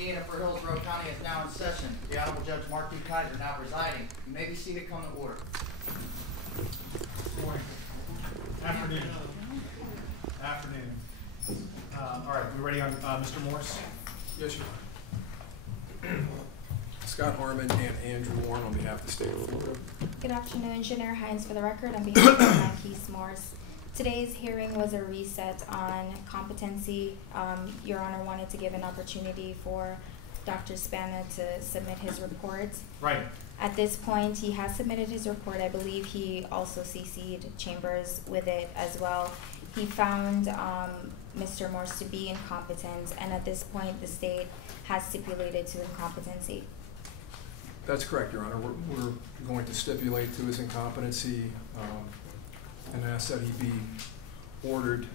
meeting for Hillsborough County is now in session. The Honorable Judge Mark D. Kaiser now presiding. You may be seated. Come to order. Morning. Afternoon. All right, we ready on Mr. Morris? Yes, Your Honor. Scott Harmon and Andrew Warren on behalf of the state of Florida. Good afternoon, Janelle Hines for the record on behalf of Keith Morris. Today's hearing was a reset on competency. Your Honor wanted to give an opportunity for Dr. Spana to submit his report. Right. At this point, he has submitted his report. I believe he also CC'd Chambers with it as well. He found Mr. Morris to be incompetent, and at this point, the state has stipulated to incompetency. That's correct, Your Honor. We're going to stipulate to his incompetency and ask that he be ordered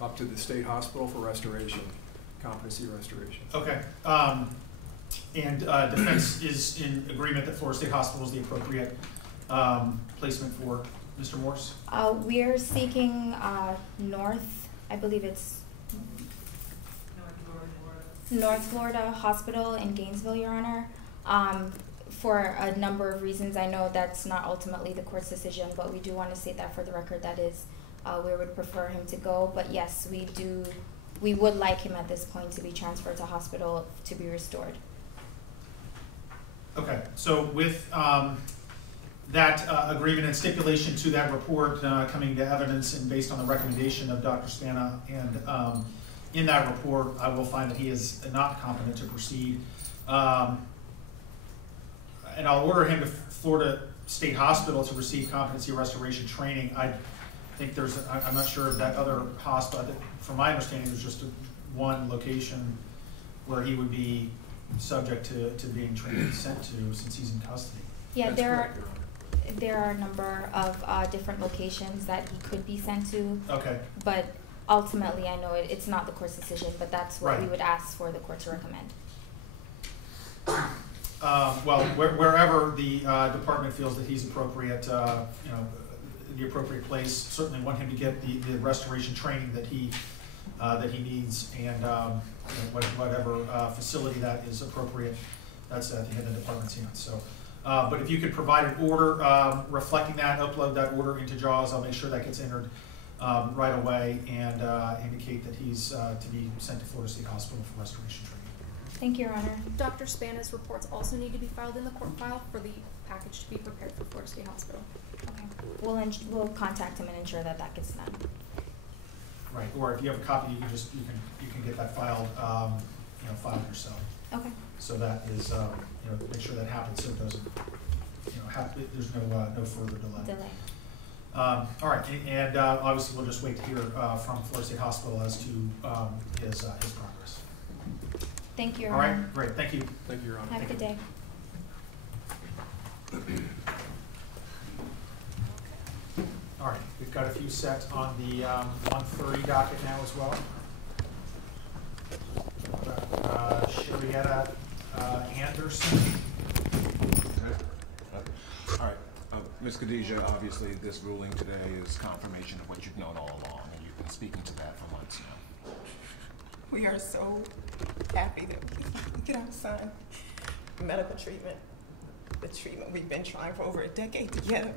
up to the state hospital for restoration, competency restoration. Okay. And defense is in agreement that Florida State Hospital is the appropriate placement for Mr. Morris? We're seeking North, I believe it's North Florida Hospital in Gainesville, Your Honor. For a number of reasons. I know that's not ultimately the court's decision, but we do want to state that for the record. That is where we'd prefer him to go. But yes, we would like him at this point to be transferred to hospital to be restored. Okay, so with that agreement and stipulation to that report coming to evidence and based on the recommendation of Dr. Spana, and in that report, I will find that he is not competent to proceed. And I'll order him to Florida State Hospital to receive competency restoration training. I think I'm not sure if that other hospital, from my understanding, there's just one location where he would be subject to being trained and sent to since he's in custody. Yeah, there are a number of different locations that he could be sent to. Okay. But ultimately, I know it's not the court's decision, but that's what we would ask for the court to recommend. Well, wherever the department feels that he's appropriate, the appropriate place, certainly want him to get the restoration training that he needs, and whatever facility that is appropriate, that's at the end of the department's hands. So, but if you could provide an order reflecting that, upload that order into JAWS, I'll make sure that gets entered right away, and indicate that he's to be sent to Florida State Hospital for restoration training. Thank you, Your Honor. Dr. Spana's reports also need to be filed in the court file for the package to be prepared for Florida State Hospital. Okay. We'll contact him and ensure that that gets done. Right. Or if you have a copy, you can get that filed, filed yourself. Okay. So that is, make sure that happens so it doesn't, there's no further delay. All right, and obviously we'll just wait to hear from Florida State Hospital as to his progress. Thank you, Your Honor. Honor. All right, great. Thank you. Thank you, Your Honor. Have a good day. All right, we've got a few sets on the 130 docket now as well. Sharietta Anderson. All right, Ms. Khadijah, obviously this ruling today is confirmation of what you've known all along, and you've been speaking to that for months now. We are so happy that we can get our son medical treatment, the treatment we've been trying for over a decade to get him.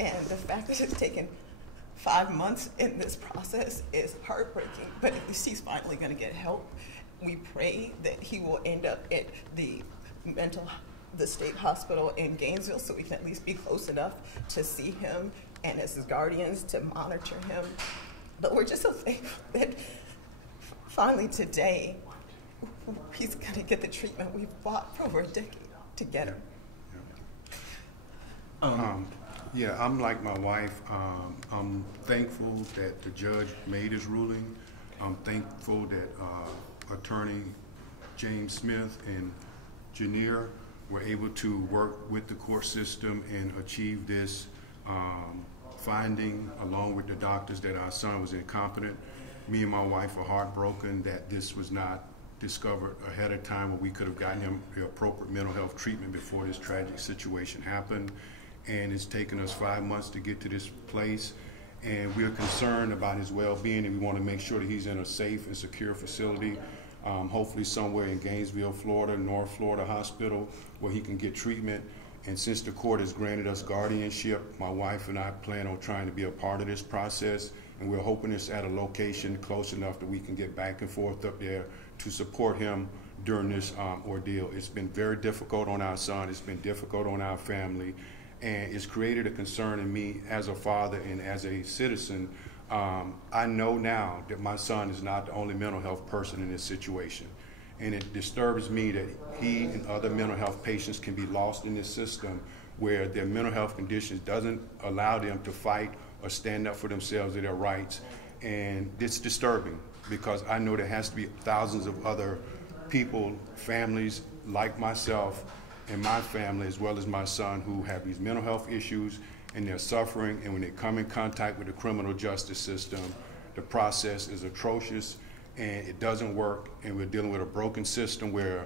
And the fact that it's taken 5 months in this process is heartbreaking, but at least he's finally going to get help. We pray that he will end up at the state hospital in Gainesville so we can at least be close enough to see him and as his guardians to monitor him. But we're just so thankful that finally today, he's going to get the treatment we've fought for over a decade to get him. Yeah, I'm like my wife. I'm thankful that the judge made his ruling. I'm thankful that attorney James Smith and Janier were able to work with the court system and achieve this finding, along with the doctors, that our son was incompetent. Me and my wife are heartbroken that this was not discovered ahead of time, where we could have gotten him the appropriate mental health treatment before this tragic situation happened. And it's taken us 5 months to get to this place. And we're concerned about his well-being, and we want to make sure that he's in a safe and secure facility. hopefully somewhere in Gainesville, Florida, North Florida Hospital, where he can get treatment. And since the court has granted us guardianship, my wife and I plan on trying to be a part of this process, and we're hoping it's at a location close enough that we can get back and forth up there to support him during this ordeal. It's been very difficult on our son, it's been difficult on our family, and it's created a concern in me as a father and as a citizen. I know now that my son is not the only mental health person in this situation. And it disturbs me that he and other mental health patients can be lost in this system where their mental health conditions doesn't allow them to fight or stand up for themselves or their rights. And it's disturbing because I know there has to be thousands of other people, families like myself and my family, as well as my son, who have these mental health issues and they're suffering. And when they come in contact with the criminal justice system, the process is atrocious and it doesn't work, and we're dealing with a broken system where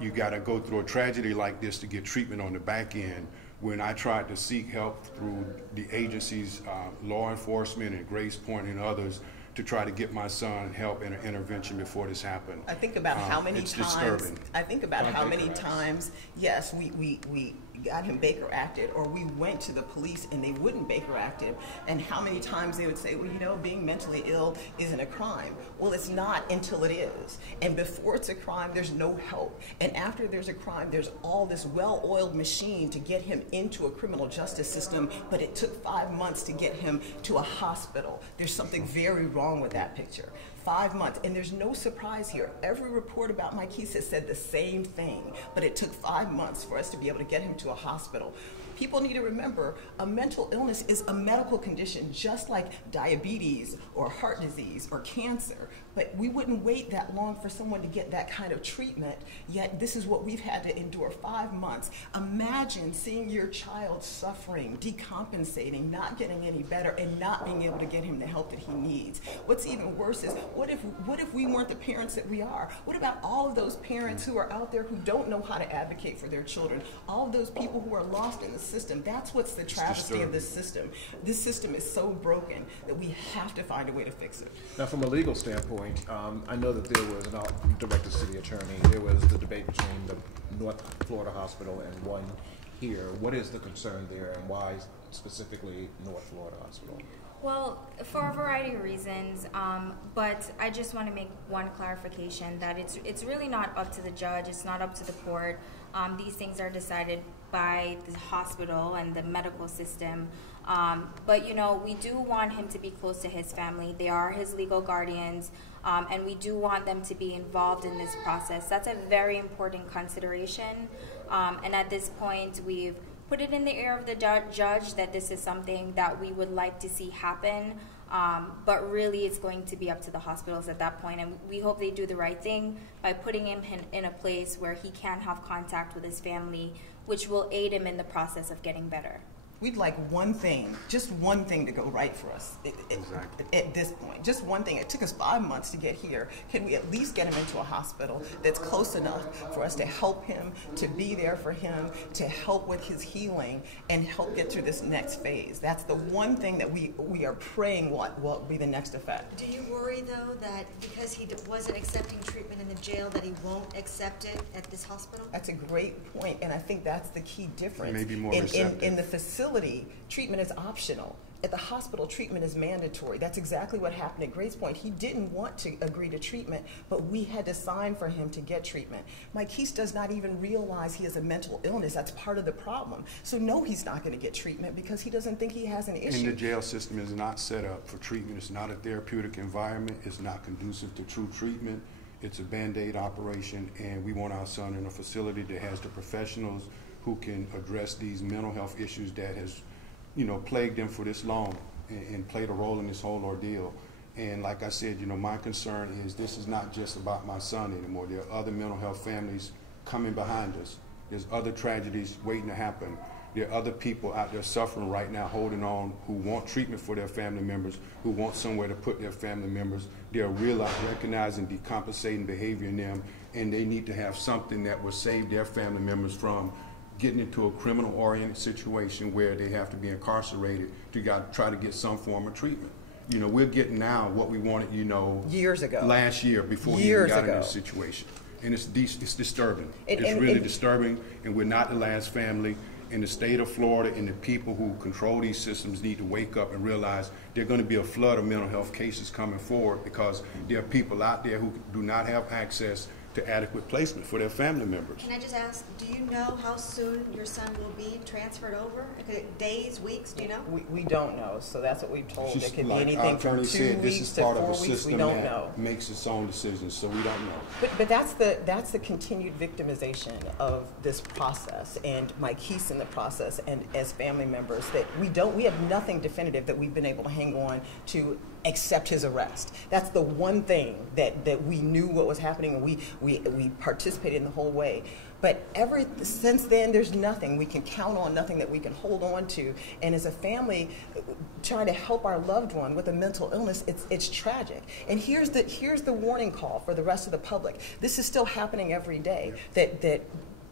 you got to go through a tragedy like this to get treatment on the back end. When I tried to seek help through the agencies, law enforcement and Grace Point and others, to try to get my son help and an intervention before this happened. I think about how many it's times. disturbing. I think about how many times. Yes, we got him Baker acted, or we went to the police and they wouldn't Baker act him. And how many times they would say, well, you know, being mentally ill isn't a crime. Well, it's not until it is. And before it's a crime, there's no help. And after there's a crime, there's all this well-oiled machine to get him into a criminal justice system. But it took 5 months to get him to a hospital. There's something very wrong with that picture. 5 months, and there's no surprise here. Every report about Mike Keese has said the same thing, but it took 5 months for us to be able to get him to a hospital. People need to remember a mental illness is a medical condition, just like diabetes or heart disease or cancer. But we wouldn't wait that long for someone to get that kind of treatment, yet this is what we've had to endure 5 months. Imagine seeing your child suffering, decompensating, not getting any better, and not being able to get him the help that he needs. What's even worse is, what if we weren't the parents that we are? What about all of those parents who are out there who don't know how to advocate for their children? All of those people who are lost in the system. That's what's the travesty of this system. This system is so broken that we have to find a way to fix it. Now, from a legal standpoint, I know that there was, and I'll direct the city attorney, there was the debate between the North Florida Hospital and one here. What is the concern there, and why specifically North Florida Hospital? Well, for a variety of reasons, but I just want to make one clarification that it's really not up to the judge, it's not up to the court. These things are decided by the hospital and the medical system. But, you know, we do want him to be close to his family. They are his legal guardians, and we do want them to be involved in this process. That's a very important consideration. And at this point, we've put it in the ear of the judge that this is something that we would like to see happen. But really, it's going to be up to the hospitals at that point. And we hope they do the right thing by putting him in a place where he can have contact with his family, which will aid him in the process of getting better. We'd like one thing, just one thing to go right for us at this point. Just one thing. It took us 5 months to get here. Can we at least get him into a hospital that's close enough for us to help him, to be there for him, to help with his healing, and help get through this next phase? That's the one thing that we are praying will be the next effect. Do you worry, though, that because he wasn't accepting treatment in the jail that he won't accept it at this hospital? That's a great point, and I think that's the key difference. Maybe more receptive. In the facility, treatment is optional. At the hospital, treatment is mandatory. That's exactly what happened at Grace Point. He didn't want to agree to treatment, but we had to sign for him to get treatment. Mike Keese does not even realize he has a mental illness. That's part of the problem. So no, he's not going to get treatment because he doesn't think he has an issue. And the jail system is not set up for treatment. It's not a therapeutic environment. It's not conducive to true treatment. It's a Band-Aid operation, and we want our son in a facility that has the professionals who can address these mental health issues that has, plagued them for this long and played a role in this whole ordeal. And like I said, my concern is this is not just about my son anymore. There are other mental health families coming behind us. There's other tragedies waiting to happen. There are other people out there suffering right now, holding on, who want treatment for their family members, who want somewhere to put their family members. They're recognizing decompensating behavior in them, and they need to have something that will save their family members from getting into a criminal-oriented situation where they have to be incarcerated to try to get some form of treatment. You know, we're getting now what we wanted, you know, Years ago. last year before we Years even got in ago. this situation. And it's disturbing. And- It's and- really and- disturbing, and we're not the last family. In the state of Florida, and the people who control these systems need to wake up and realize there are going to be a flood of mental health cases coming forward because there are people out there who do not have access to adequate placement for their family members. Can I just ask, do you know how soon your son will be transferred over? Days, weeks, do you know? We don't know, so that's what we've told. It Just could be like anything our from attorney 2 said, this weeks is to part 4 of a weeks. We system don't that know. makes its own decisions, so we don't know. But that's the continued victimization of this process and my keys in the process, and as family members that we have nothing definitive that we've been able to hang on to accept his arrest. That's the one thing that we knew what was happening, and we participated in the whole way. But since then, there's nothing we can count on, nothing that we can hold on to. And as a family, trying to help our loved one with a mental illness, it's tragic. And here's the warning call for the rest of the public. This is still happening every day. That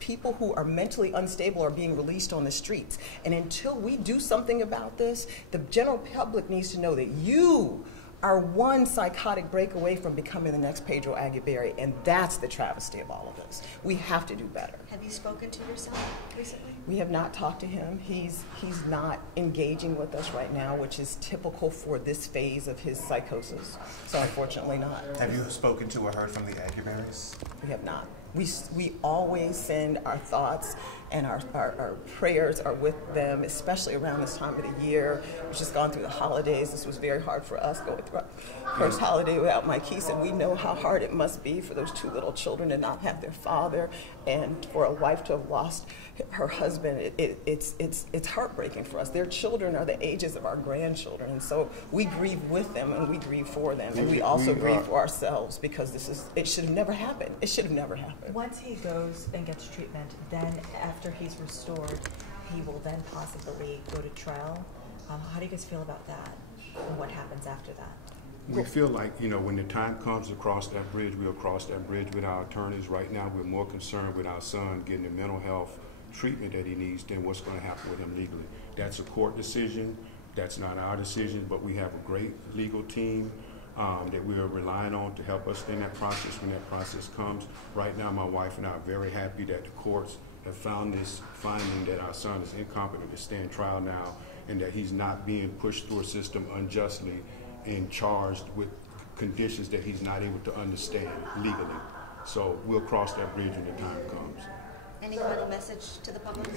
people who are mentally unstable are being released on the streets. And until we do something about this, the general public needs to know that you are one psychotic break away from becoming the next Pedro Aguirre, and that's the travesty of all of this. We have to do better. Have you spoken to your son recently? We have not talked to him. He's not engaging with us right now, which is typical for this phase of his psychosis. So unfortunately not. Have you spoken to or heard from the Aguirres? We have not. We always send our thoughts and our prayers are with them, especially around this time of the year. We've just gone through the holidays. This was very hard for us going through our first holiday without my keys, and we know how hard it must be for those 2 little children to not have their father, and for a wife to have lost her husband. It's heartbreaking for us. Their children are the ages of our grandchildren, and so we grieve with them and we grieve for them, and we also grieve for ourselves because it should have never happened. It should have never happened. Once he goes and gets treatment, then after he's restored, he will then possibly go to trial. How do you guys feel about that? And what happens after that? We feel like, you know, when the time comes to cross that bridge, we'll cross that bridge with our attorneys. Right now, we're more concerned with our son getting the mental health treatment that he needs than what's going to happen with him legally. That's a court decision. That's not our decision, but we have a great legal team that we are relying on to help us in that process when that process comes. Right now, my wife and I are very happy that the courts have found this finding that our son is incompetent to stand trial now, and that he's not being pushed through a system unjustly and charged with conditions that he's not able to understand legally. So we'll cross that bridge when the time comes. Any final message to the public?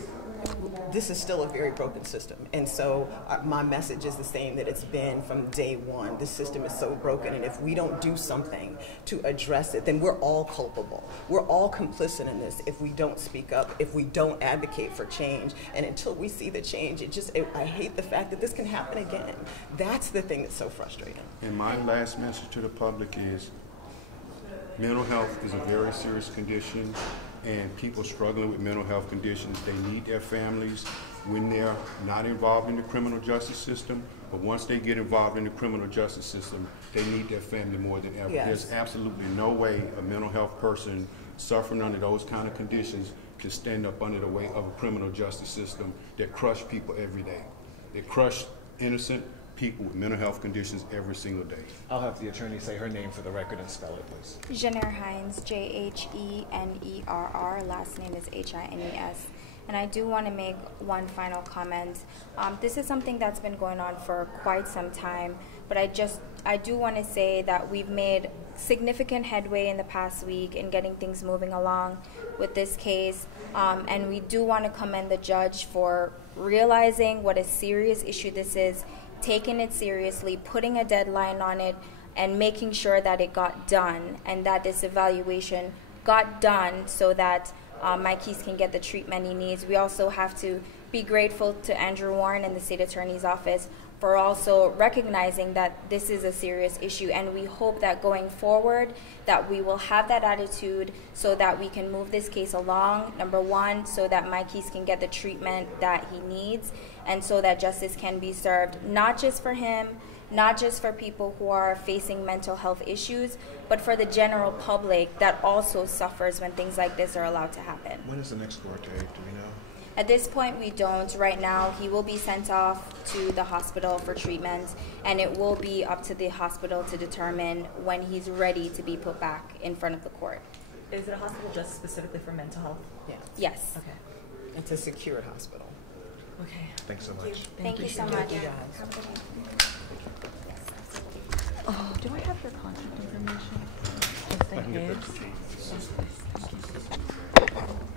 This is still a very broken system, and so my message is the same that it's been from day one. This system is so broken, and if we don't do something to address it, then we're all culpable. We're all complicit in this if we don't speak up, if we don't advocate for change, and until we see the change, I hate the fact that this can happen again. That's the thing that's so frustrating. And my last message to the public is mental health is a very serious condition, and people struggling with mental health conditions, they need their families when they're not involved in the criminal justice system, but once they get involved in the criminal justice system, they need their family more than ever. Yes. There's absolutely no way a mental health person suffering under those kind of conditions can stand up under the weight of a criminal justice system that crush people every day. They crush innocent people with mental health conditions every single day. I'll have the attorney say her name for the record and spell it, please. Jenner Hines, Jhenerr, last name is Hines. And I do want to make one final comment. This is something that's been going on for quite some time, but I do want to say that we've made significant headway in the past week in getting things moving along with this case, and we do want to commend the judge for realizing what a serious issue this is, taking it seriously, putting a deadline on it, and making sure that it got done and that this evaluation got done so that Mike Keys can get the treatment he needs. We also have to be grateful to Andrew Warren and the State Attorney's Office for also recognizing that this is a serious issue, and we hope that going forward that we will have that attitude so that we can move this case along, number one, so that Mike Keys can get the treatment that he needs, and so that justice can be served, not just for him, not just for people who are facing mental health issues, but for the general public that also suffers when things like this are allowed to happen. When is the next court date? Do we know? At this point, we don't. Right now, he will be sent off to the hospital for treatment, and it will be up to the hospital to determine when he's ready to be put back in front of the court. Is it a hospital just specifically for mental health? Yeah. Yes. Okay. It's a secured hospital. Okay. Thanks so much. Thank you so Thank much. you, guys. Have a good day. Oh, do I have your contact information? Just in case.